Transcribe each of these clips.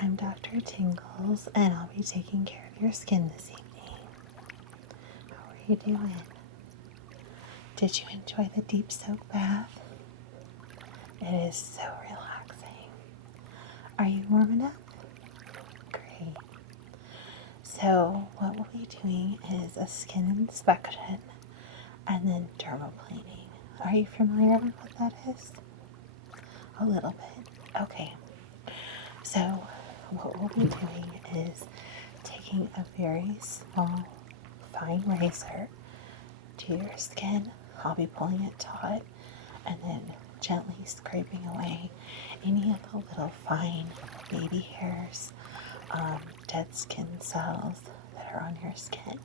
I'm Dr. Tingles, and I'll be taking care of your skin this evening. How are you doing? Did you enjoy the deep soak bath? It is so relaxing. Are you warm enough? Great. So, what we'll be doing is a skin inspection and then dermaplaning. Are you familiar with what that is? A little bit. Okay. So, what we'll be doing is taking a very small, fine razor to your skin. I'll be pulling it taut and then gently scraping away any of the little fine baby hairs, dead skin cells that are on your skin.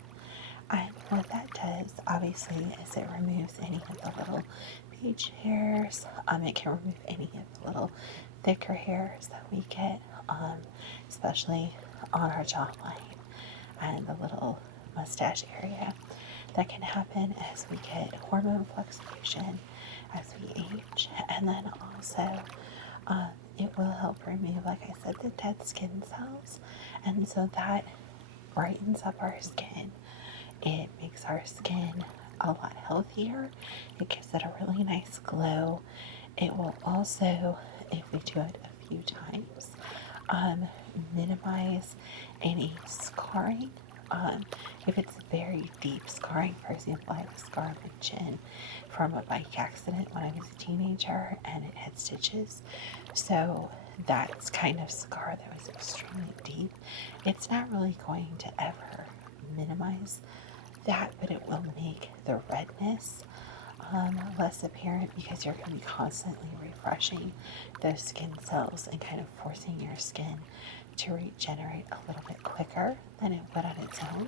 And what that does, obviously, is it removes any of the little beach hairs. It can remove any of the little thicker hairs that we get, especially on our jawline and the little mustache area. That can happen as we get hormone fluctuation as we age, and then also it will help remove, like I said, the dead skin cells, and so that brightens up our skin. It makes our skin a lot healthier. It gives it a really nice glow. It will also, if we do it a few times, minimize any scarring. If it's very deep scarring, for example, I have a scar on my chin from a bike accident when I was a teenager and it had stitches. So that's kind of scar that was extremely deep. It's not really going to ever minimize that, but it will make the redness less apparent because you're going to be constantly refreshing those skin cells and kind of forcing your skin to regenerate a little bit quicker than it would on its own.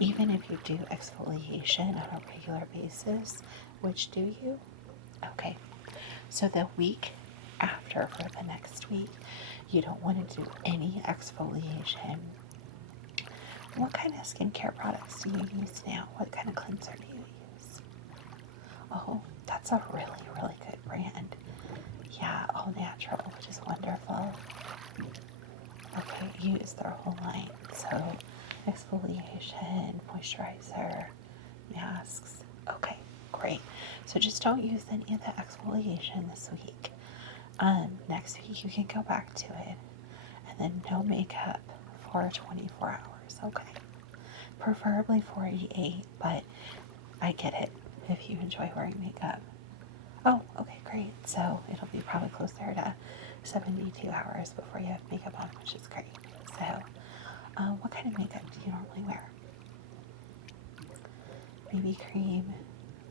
Even if you do exfoliation on a regular basis, which do you? Okay, so the week after, for the next week, you don't want to do any exfoliation. What kind of skincare products do you use now? What kind of cleanser do you use? Oh, that's a really, really good brand. Yeah, all natural, which is wonderful. Okay, use their whole line. So, exfoliation, moisturizer, masks. Okay, great. So just don't use any of the exfoliation this week. Next week you can go back to it, and then no makeup for 24 hours. Okay, preferably 48, but I get it if you enjoy wearing makeup. Oh, okay, great. So it'll be probably closer to 72 hours before you have makeup on, which is great. So, what kind of makeup do you normally wear? BB cream,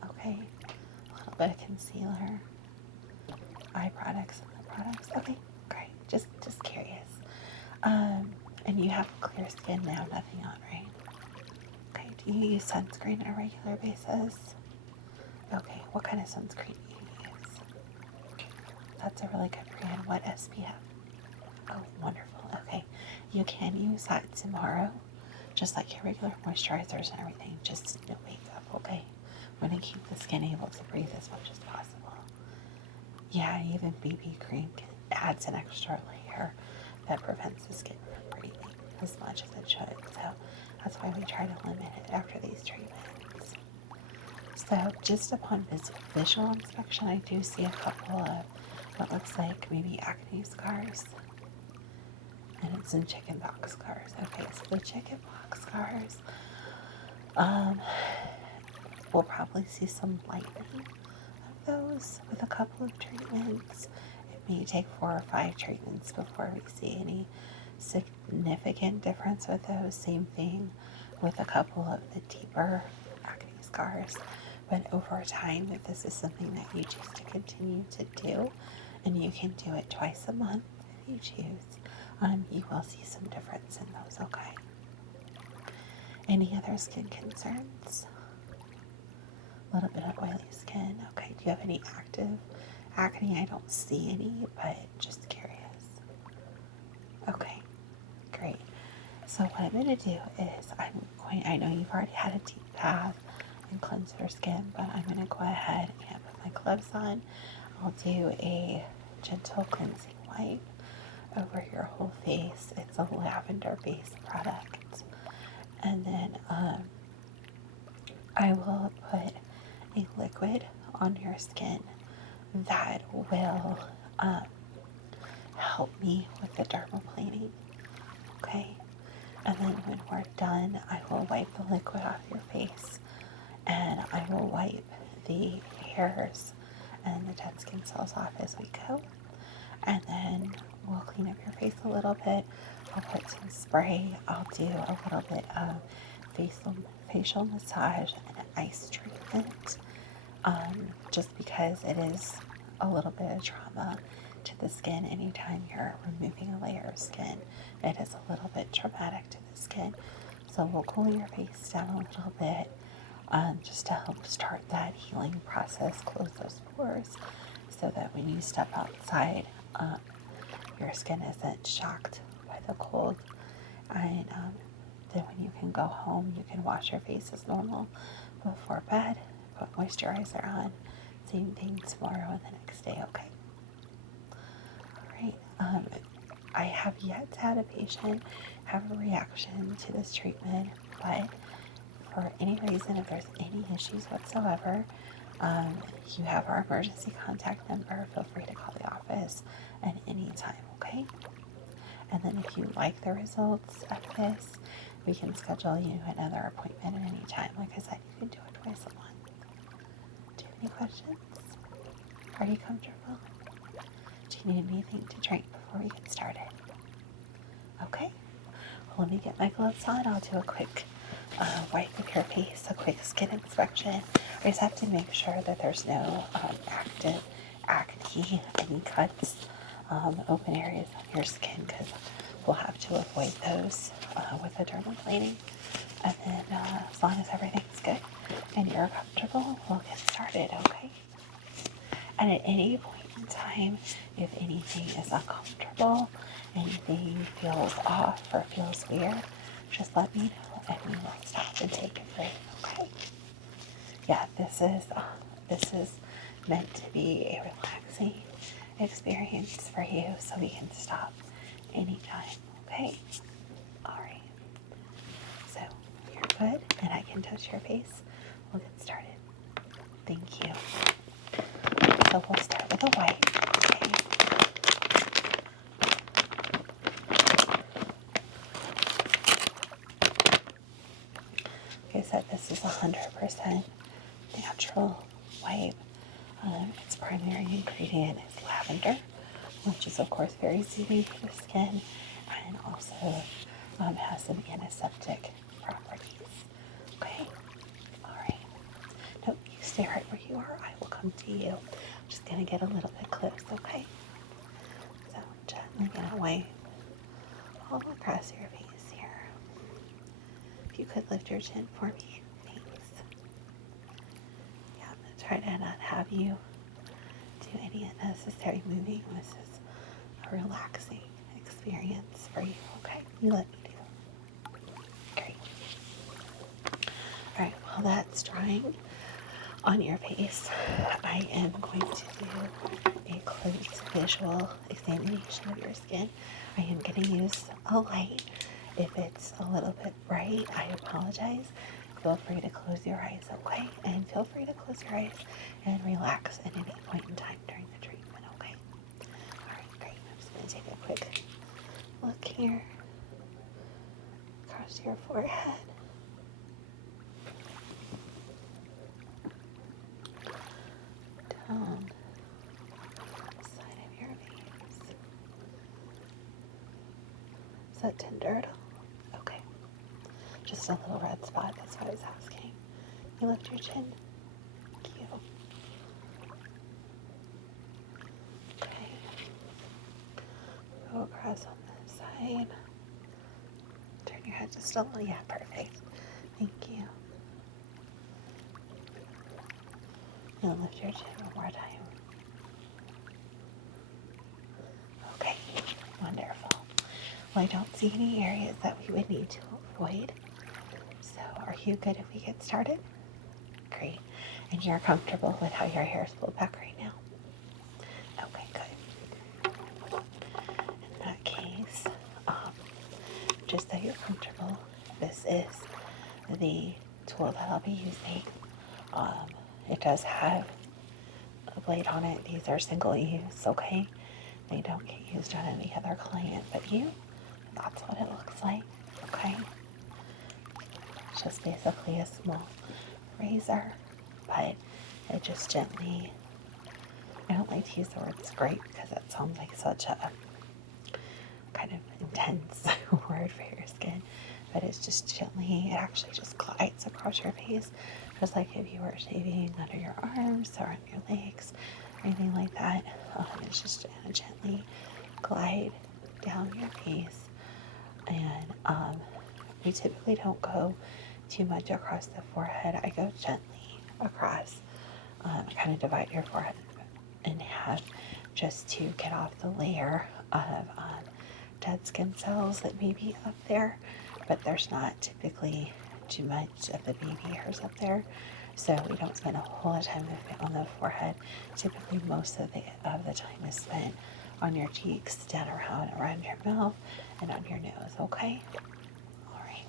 okay. A little bit of concealer, eye products, and lip products. Okay, great. Just curious. And you have clear skin now, nothing on, right? Okay. Do you use sunscreen on a regular basis? Okay. What kind of sunscreen do you use? That's a really good brand. What SPF? Oh, wonderful. Okay. You can use that tomorrow, just like your regular moisturizers and everything. Just no makeup, okay? We're going to keep the skin able to breathe as much as possible. Yeah, even BB cream adds an extra layer that prevents the skin from breathing as much as it should. So that's why we try to limit it after these treatments. So just upon visual inspection, I do see a couple of what looks like maybe acne scars. And it's some chicken pox scars. Okay, so the chicken pox scars, we'll probably see some lightening of those with a couple of treatments. It may take 4 or 5 treatments before we see any significant difference with those. Same thing with a couple of the deeper acne scars. But over time, if this is something that you choose to continue to do, and you can do it twice a month if you choose, you will see some difference in those, okay? Any other skin concerns? A little bit of oily skin. Okay, do you have any active acne? I don't see any, but just curious. Okay, great. So what I'm going to do is I know you've already had a deep bath and cleanse your skin, but I'm going to go ahead and put my gloves on. I'll do a gentle cleansing wipe over your whole face. It's a lavender based product. And then I will put a liquid on your skin that will help me with the dermaplaning. Okay? And then when we're done, I will wipe the liquid off your face, and I will wipe the hairs and the dead skin cells off as we go. And then we'll clean up your face a little bit. I'll put some spray. I'll do a little bit of facial massage and an ice treatment, just because it is a little bit of trauma to the skin. Anytime you're removing a layer of skin, it is a little bit traumatic to the skin. So we'll cool your face down a little bit, just to help start that healing process, close those pores, so that when you step outside, your skin isn't shocked by the cold. And then when you can go home, you can wash your face as normal before bed, put moisturizer on. Same thing tomorrow and the next day, okay? All right. I have yet to have a patient have a reaction to this treatment, but for any reason, if there's any issues whatsoever, you have our emergency contact number. Feel free to call the office at any time, okay? And then if you like the results of this, we can schedule you another appointment at any time. Like I said, you can do it twice a month. Do you have any questions? Are you comfortable? Do you need anything to drink before we get started? Okay. Well, let me get my gloves on. I'll do a quick wipe of your face, a quick skin inspection. I just have to make sure that there's no active acne, any cuts, open areas on your skin, because we'll have to avoid those with the dermaplaning. And then as long as everything's good and you're comfortable, we'll get started, okay? And at any point in time, if anything is uncomfortable, anything feels off or feels weird, just let me know and we will stop and take a break, okay? Yeah, this is meant to be a relaxing experience for you, so we can stop anytime, okay? All right. So you're good, and I can touch your face. We'll get started. Thank you. So we'll start with a wipe. Okay. Like I said, this is 100% natural wipe. Its primary ingredient is lavender, which is of course very soothing for the skin, and also has some antiseptic properties. Okay, all right. Nope, you stay right where you are. I will come to you. I'm just gonna get a little bit close, okay? So gently gonna wipe all across your face here. If you could lift your chin for me, thanks. Yeah, I'm gonna try to not have you do any unnecessary moving. This is a relaxing experience for you, okay? You let me do it. Great. Alright, while that's drying on your face, I am going to do a close visual examination of your skin. I am going to use a light. If it's a little bit bright, I apologize. Feel free to close your eyes, okay? And feel free to close your eyes and relax at any point in time during the treatment, okay? Alright, great. I'm just going to take a quick look here across your forehead. Down the side of your face. Is that tender at all? Okay. Just a little red spot, that's what I was asking. You lift your chin. Thank you. Okay. Go across on this side. Turn your head just a little. Yeah, perfect. Thank you. And lift your chin one more time. Okay, wonderful. Well, I don't see any areas that we would need to avoid. So are you good if we get started? Great. And you're comfortable with how your hair is pulled back right now? Okay, good. In that just so you're comfortable, this is the tool that I'll be using. Um, it does have a blade on it. These are single use, okay? They don't get used on any other client but you. That's what it looks like, okay? It's just basically a small razor, but it just gently, I don't like to use the word scrape because it sounds like such a kind of intense word for your skin, but it's just gently, it actually just glides across your face, just like if you were shaving under your arms or on your legs, anything like that. It's just gonna gently glide down your face, and we typically don't go too much across the forehead. I go gently across, kind of divide your forehead in half just to get off the layer of dead skin cells that may be up there, but there's not typically too much of the baby hairs up there, so we don't spend a whole lot of time on the forehead. Typically most of the time is spent on your cheeks, down around your mouth, and on your nose, okay? Alright,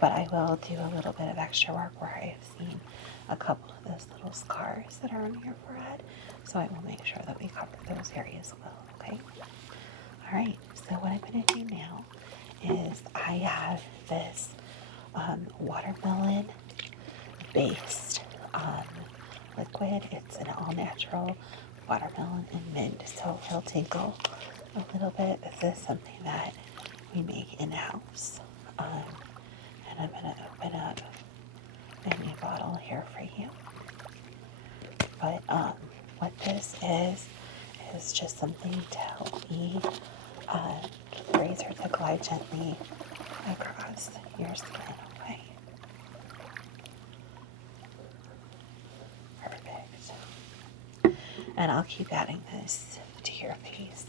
but I will do a little bit of extra work where I have seen a couple of those little scars that are on your forehead, so I will make sure that we cover those areas well, okay? Alright, so what I'm going to do now is I have this watermelon based liquid. It's an all natural watermelon and mint, so it'll tinkle a little bit. This is something that we make in-house. And I'm going to open up a new bottle here for you. But what this is just something to help me the razor to glide gently across your skin, okay? Perfect. And I'll keep adding this to your face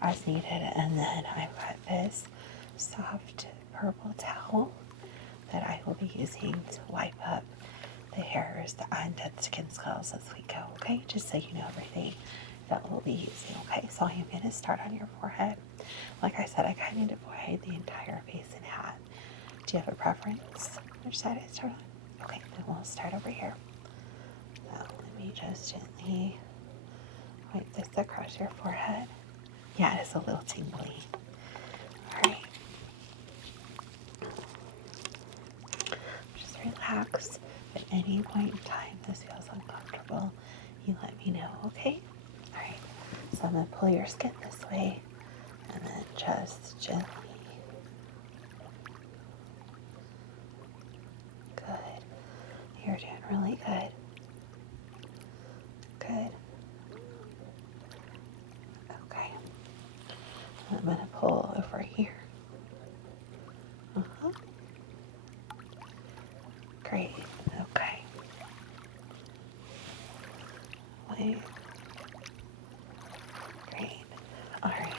as needed. And then I've got this soft purple towel that I will be using to wipe up the hairs and dead skin cells as we go, okay? Just so you know everything that we'll be using, okay? So I am going to start on your forehead. Like I said, I kind of divide the entire face in half. Do you have a preference which side I start on? Okay, then we'll start over here. Now, let me just gently wipe this across your forehead. Yeah, it is a little tingly. Alright. Just relax. At any point in time this feels uncomfortable, you let me know, okay? Alright, so I'm going to pull your skin this way and then just gently. Good. You're doing really good. Good. Okay. I'm going to pull over here. Great. Okay. Wait. Great. Alright.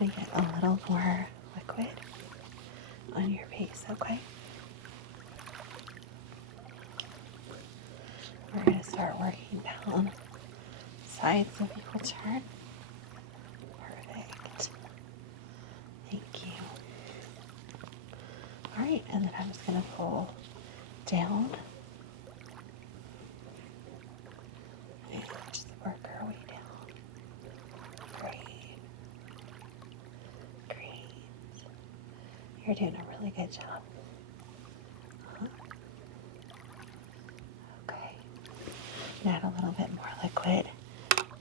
We get a little more liquid on your face, okay? We're going to start working down sides of your turn. Perfect. Thank you. Alright, and then I'm just going to pull down and just work our way down. Great. Great. You're doing a really good job. Okay. Add a little bit more liquid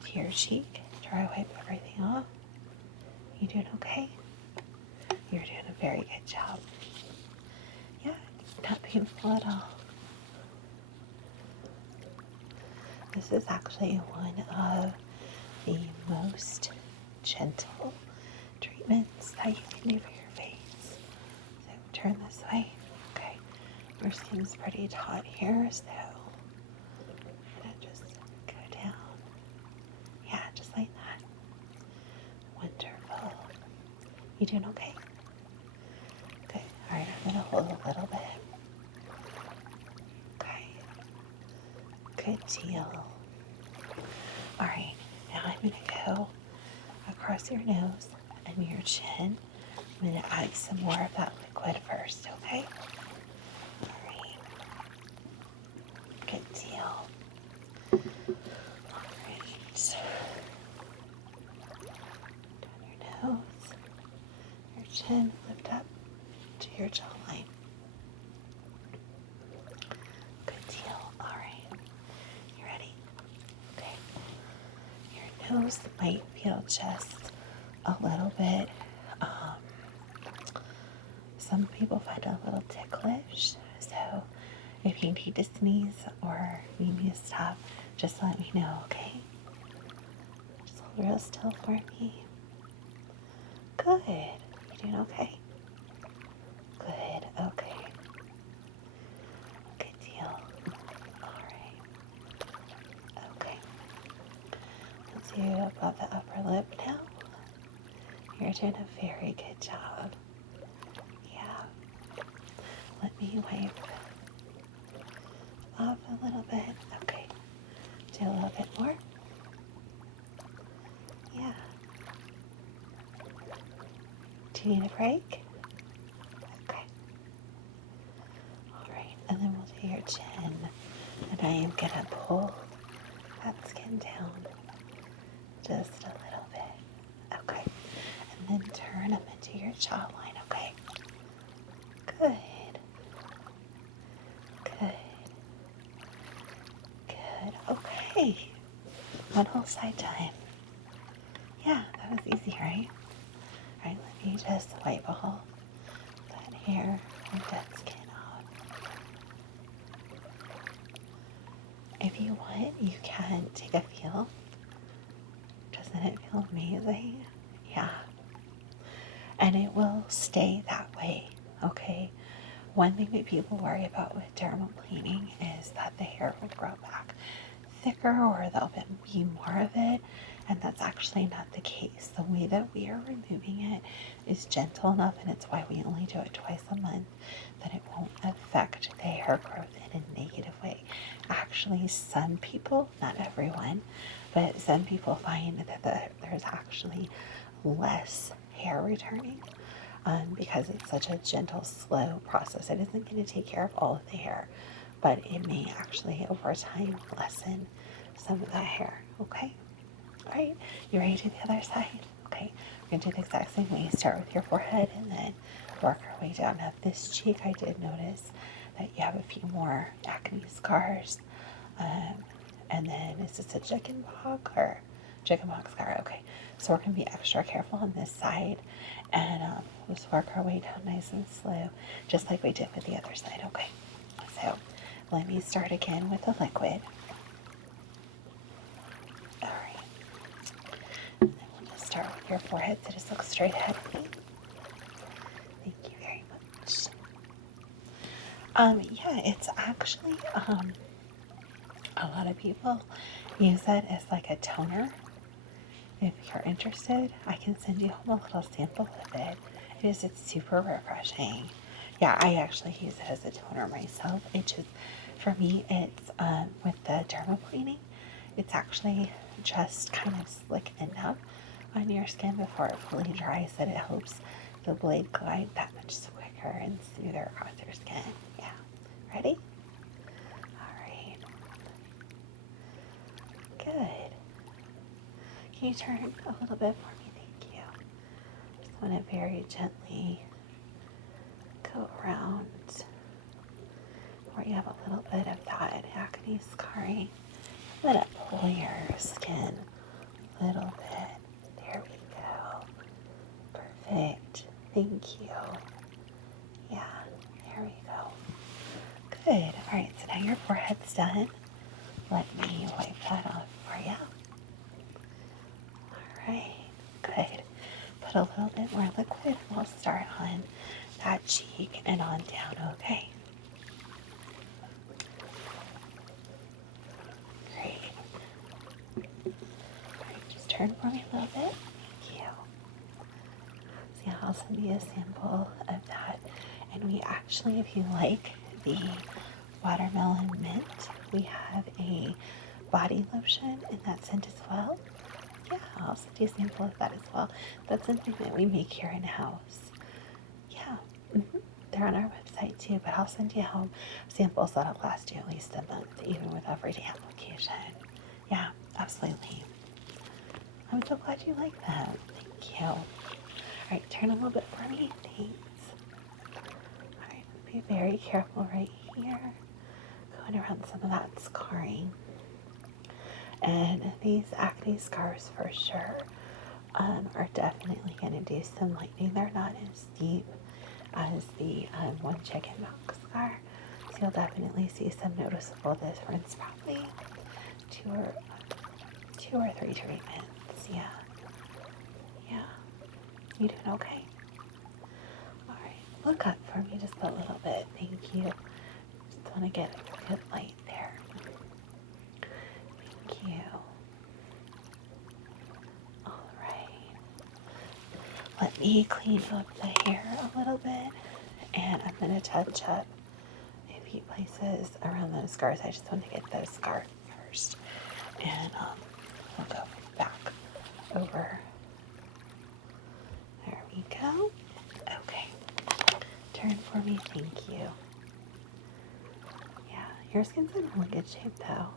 to your cheek. Dry wipe everything off. You doing okay? You're doing a very good job. Yeah, not painful at all. This is actually one of the most gentle treatments that you can do for your face. So turn this way. Okay, your skin's pretty taut here, so I'm gonna just go down. Yeah, just like that. Wonderful. You doing okay? Good. Alright, I'm gonna hold a little bit. Okay. Good deal. Alright, now I'm gonna go across your nose and your chin I'm going to add some more of that liquid first, okay? Alright. Good deal. Alright. Down your nose, your chin, lift up to your jawline. Good deal. Alright. You ready? Okay. Your nose might feel just a little bit, some people find it a little ticklish. So if you need to sneeze or need me to stop, just let me know, okay? Just hold real still for me. Good. You doing okay? Good. Okay. Good deal. Alright. Okay. Let's do above the upper lip now. You're doing a very good job. Yeah. Let me wipe off a little bit. Okay. Do a little bit more. Yeah. Do you need a break? Okay. Alright, and then we'll do your chin. And I am going to pull that skin down just a little bit. Okay. And then turn them into your jawline, okay? Good. Good. Good. Okay. One whole side time. Yeah, that was easy, right? Alright, let me just wipe all that hair and dead skin off. If you want, you can take a feel. Doesn't it feel amazing? Yeah. And it will stay that way, okay? One thing that people worry about with dermaplaning is that the hair will grow back thicker or there'll be more of it, and that's actually not the case. The way that we are removing it is gentle enough, and it's why we only do it twice a month, that it won't affect the hair growth in a negative way. Actually, some people, not everyone, but some people find that there's actually less hair returning because it's such a gentle, slow process. It isn't going to take care of all of the hair, but it may actually, over time, lessen some of that hair, okay? All right, you ready to do the other side? Okay, we're going to do the exact same way. Start with your forehead and then work our way down. Now, this cheek, I did notice that you have a few more acne scars. And then, is this a chickenpox or chickenpox scar? Okay, so we're going to be extra careful on this side, and we'll just work our way down nice and slow, just like we did with the other side, okay? So, let me start again with the liquid. All right, and then we'll just start with your forehead, so just look straight ahead of me. Thank you very much. Yeah, it's actually, a lot of people use it as like a toner. If you're interested, I can send you home a little sample of it. It's super refreshing. Yeah, I actually use it as a toner myself. It just, for me, it's, with the dermaplaning, it's actually just kind of slick enough on your skin before it fully dries that it helps the blade glide that much quicker and smoother across your skin. Yeah. Ready? Alright. Good. Can you turn a little bit for me? Thank you. Just want to very gently go around where you have a little bit of that acne scarring. Let it pull your skin a little bit. There we go. Perfect. Thank you. Yeah, there we go. Good. Alright, so now your forehead's done. Let me wipe that off for you. Alright, good. Put a little bit more liquid and we'll start on that cheek and on down, okay? Great. Alright, just turn for me a little bit. Thank you. See, I'll send you a sample of that. And we actually, if you like the watermelon mint, we have a body lotion in that scent as well. Yeah, I'll send you a sample of that as well. That's something that we make here in house. Mhm. They're on our website too, but I'll send you home samples that'll last you at least a month, even with everyday application. Yeah, absolutely. I'm so glad you like them. Thank you. All right, turn a little bit for me. Thanks. All right, be very careful right here. Going around some of that scarring. And these acne scars for sure are definitely going to do some lightening. They're not as deep as the one chickenpox scar. So you'll definitely see some noticeable difference, probably two or three treatments. Yeah. Yeah. You doing okay? All right. Look up for me just a little bit. Thank you. Just want to get a good light there. Thank you. All right. Let me clean up the hair a little bit, and I'm going to touch up a few places around those scars. I just want to get those scars first, and we'll go back over. There we go. Okay. Turn for me. Thank you. Yeah, your skin's in really good shape though.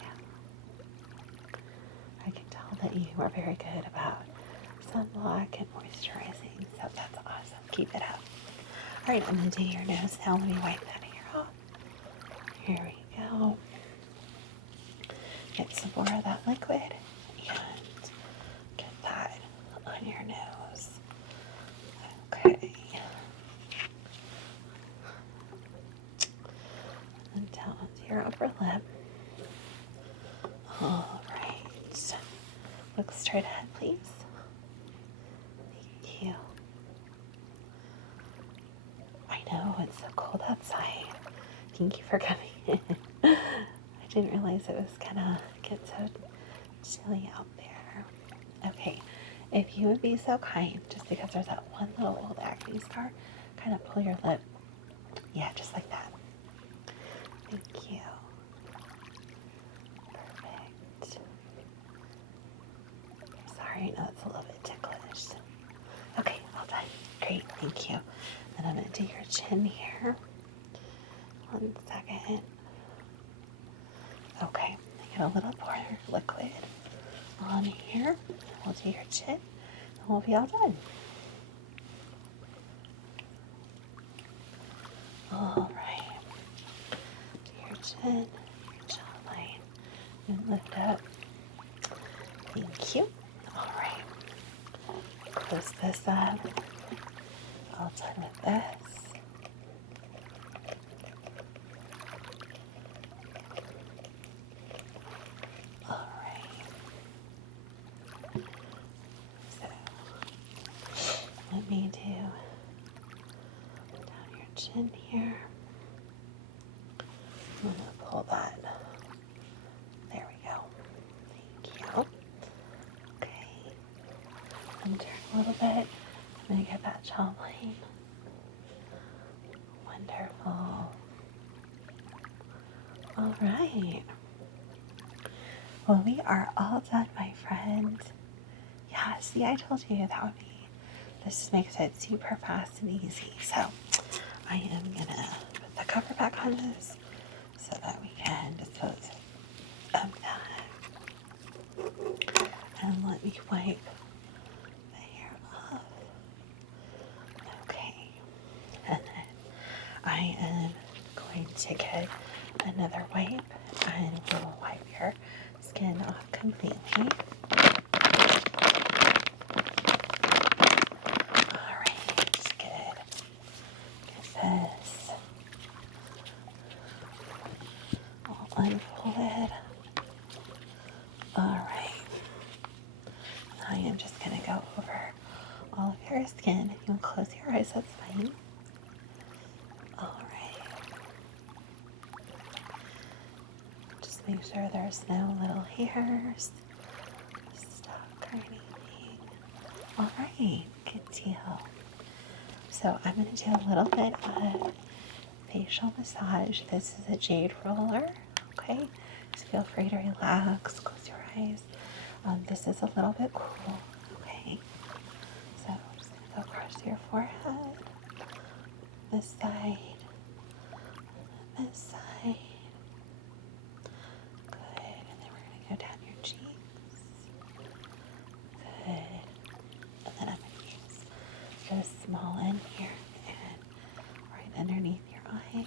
Yeah. I can tell that you are very good about sunblock and moisturizing, so that's awesome. Keep it up. All right, I'm going to do your nose now. Let me wipe that hair off. Here we go. Get some more of that liquid and get that on your nose. Okay. And down to your upper lip. All right. Look straight ahead, please. Thank you. I know, it's so cold outside. Thank you for coming in. I didn't realize it was gonna get so chilly out there. Okay, if you would be so kind, just because there's that one little old acne scar, kind of pull your lip. Yeah, just like that. Thank you. Perfect. Sorry, I know it's a little bit ticklish. Okay, all done. Great, thank you. And I'm gonna do your chin here. 1 second. Okay, I get a little more liquid on here. We'll do your chin, and we'll be all done. All right. Do your chin, your jawline, and lift up. Thank you. All right. Close this up. All done with this. All right. So let me do down your chin here. I'm gonna pull that. There we go. Thank you. Okay. And turn a little bit. I'm gonna get that jawline. Wonderful. All right. Well, we are all done, my friend. Yeah, see, I told you that would be, this just makes it super fast and easy. So I am gonna put the cover back on this so that we can dispose of that. And let me wipe the hair off. Okay. And then I am going to get another wipe and we'll wipe your skin off completely. Alright, good. Get this all unfolded. Alright. I am just going to go over all of your skin. If you want to close your eyes, that's fine. Alright. Just make sure there's no little hairs stuck or anything. Alright, good deal. So I'm going to do a little bit of facial massage. This is a jade roller, okay? So feel free to relax, close your eyes. This is a little bit cool, okay? So I'm just going to go across across your forehead, this side, this side. Good. And then we're going to go down your cheeks. Good. And then I'm going to use this small end here and right underneath your eyes.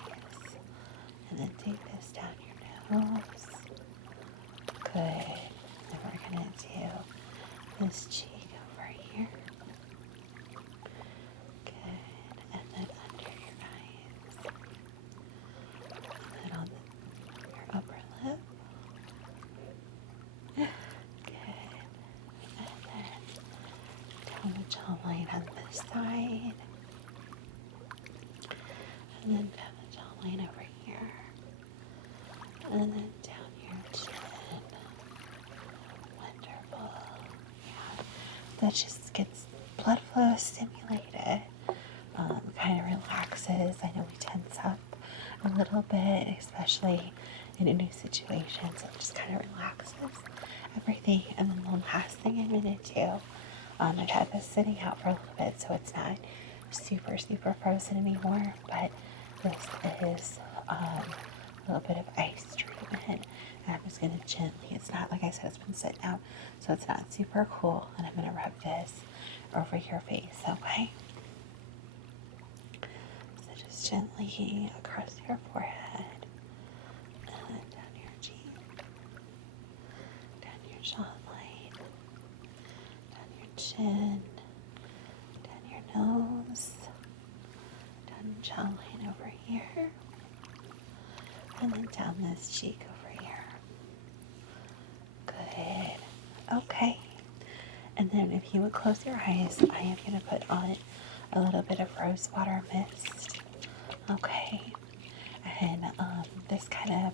And then take this down your nose. Good. And we're going to do this cheek over here. Good. And then under your eyes. And then on your upper lip. Good. And then down the jawline on this side. And then down the jawline over here. And then down your chin. Wonderful. Yeah. That just gets blood flow stimulated. Kind of relaxes. I know we tense up a little bit, especially in a new situation. So it just kind of relaxes everything. And then the last thing I'm going to do, I've had this sitting out for a little bit, so it's not super, super frozen anymore. But this is a little bit of ice treatment. And I'm just going to gently, it's not, like I said, it's been sitting out, so it's not super cool. And I'm going to rub this over your face, okay? So just gently across your forehead, and down your cheek, down your jawline, down your chin, down your nose, down your jawline over here, and then down this cheek over here. Good. Okay. And then if you would close your eyes, I am going to put on a little bit of rose water mist. Okay. And this kind of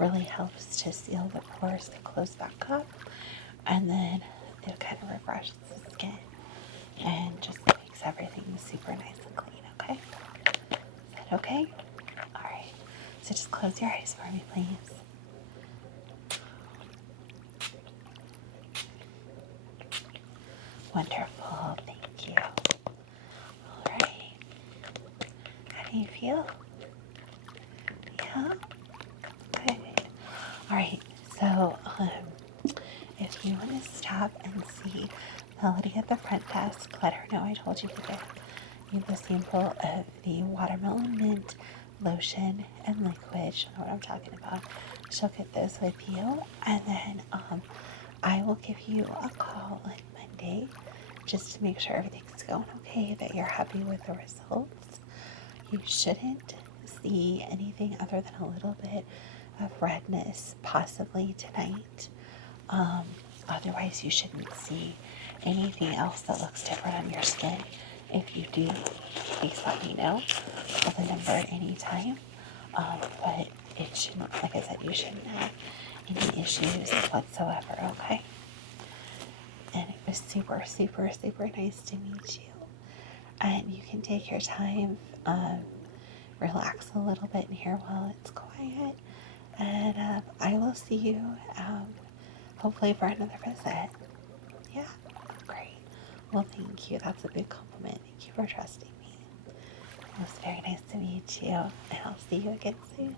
really helps to seal the pores to close back up. And then it kind of refreshes the skin and just makes everything super nice and clean, okay? Is that okay? Alright. So just close your eyes for me, please. Wonderful. Thank you. Alright. How do you feel? Yeah? Good. Alright. So, if you want to stop and see Melody at the front desk, let her know I told you to get you the sample of the watermelon mint lotion and liquid. She'll know what I'm talking about. She'll get those with you. And then I will give you a call on Monday just to make sure everything's going okay, that you're happy with the results. You shouldn't see anything other than a little bit of redness possibly tonight. Otherwise, you shouldn't see anything else that looks different on your skin. If you do, please let me know. Call the number at any time. But it shouldn't, like I said, you shouldn't have any issues whatsoever, okay? And it was super, super, super nice to meet you. And you can take your time, relax a little bit in here while it's quiet. And I will see you hopefully for another visit. Yeah, great. Well, thank you. That's a big compliment. Thank you for trusting me. It was very nice to meet you, and I'll see you again soon.